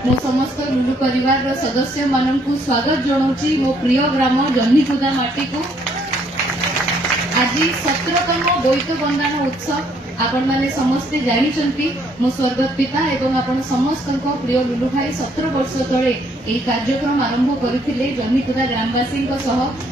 मो समस्त लुलु परिवार सदस्य मानकु स्वागत जनाऊँगी मो प्रिय ग्राम जन्नीखुदा माटी को। आज 17तम बोईत बंदाण उत्सव आपण माने समस्ते जानिचंती मो स्वर्गत पिता एवं आपण समस्त प्रिय लुलु भाई 17 वर्ष तले এই कार्यक्रम आरंभ करथिले जन्नीखुदा ग्रामवासी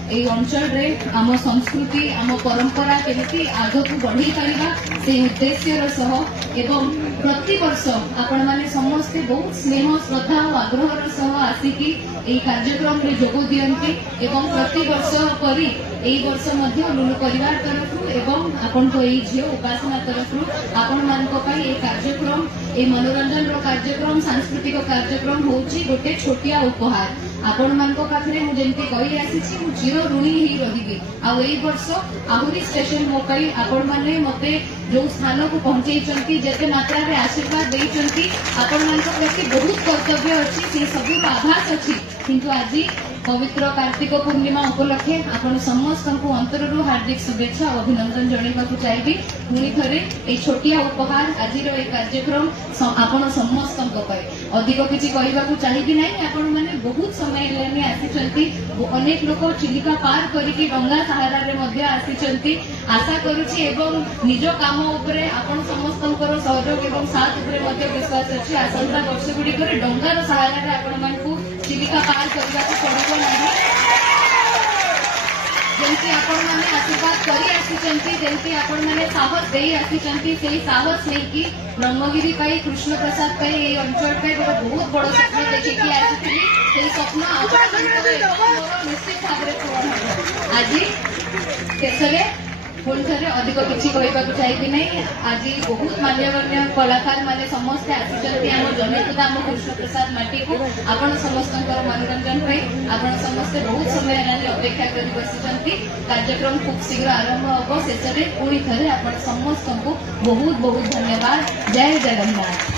এই अंचल आम संस्कृति आम परंपरा केमिति आगकु बढ़ी पारिबा से उद्देश्यर सह एवं प्रति वर्ष आपण माने समस्ते बहुत स्नेह श्रद्धा और आग्रहर सह आसिकी এই कार्यक्रम रे जोग दियंती एवं प्रति वर्ष परी এই वर्ष मध्य लुलु परिवार तरफ एवं आपण को এই झियो उपासना तरफ आपण मानक पई এই कार्यक्रम এই मनोरंजन रो कार्यक्रम सांस्कृतिक कार्यक्रम होची गोटे छोटिया उपहार आपण मानक पाखरे मु जेंति कहि आसीछि मु चिर ऋणी ही रहिबी आ एई वर्ष आहुरी स्टेशन मो पई आपण माने मते जो स्थान को पहुंचैचंती जेते मात्रा रे आशीर्वाद देइचंती आपण मानक प्रति बहुत कर्तव्य अछि से सब आभास अछि किंतु आज पवित्र कार्तिक पूर्णिमा उपलक्षे आपण समस्त को अंतररू हार्दिक शुभेच्छा और अभिनंदन जणाइबाकु चाहिए। पुणी थरे ए छोटिया उपहार आज कार्यक्रम आपण समस्त अधिक किसी कहवाकू चाहिए ना आपण मैंने बहुत समय हेलानी आसीचंती अनेक लोक चिलिका पार करके डंगा सहारा रे मध्य आसीचंती आशा करूची एवं निज काम उपरे आपण समस्तंकर सहयोग एवं साथ उपरे मध्य विश्वास अछि आसंता वर्ष गुडी करे डंगार सहारा रे आपण मानकू चिलिका पार करबाकू पड़िबो नाही जेंति आपण माने आशीर्वाद करी आसीचंती जेंति आपण माने साहस देई आसीचंती सेही साहस नै कि ब्रह्मगिरी पाई कृष्ण प्रसाद पाई ए अंचल पे बहुत बड़ स्वप्न देखिकी आसीथिली सेही स्वप्न आपण निश्चित भाबरे पूर्ण हो आज शेषरे पुणी थे अधिक किसी कहवाकू चाहिए नहीं आज बहुत मान्यगण्य कलाकार माने समस्ते आसीचंती आम जन्नीखुदा आम कृष्ण प्रसाद माटी को आपण समस्त मनोरंजन पाई आपण समस्ते बहुत समय अपेक्षा कर बसी कार्यक्रम खूब शीघ्र आरंभ हम शेष में पुणी थे आपण समस्त को बहुत बहुत धन्यवाद। जय जगन्नाथ।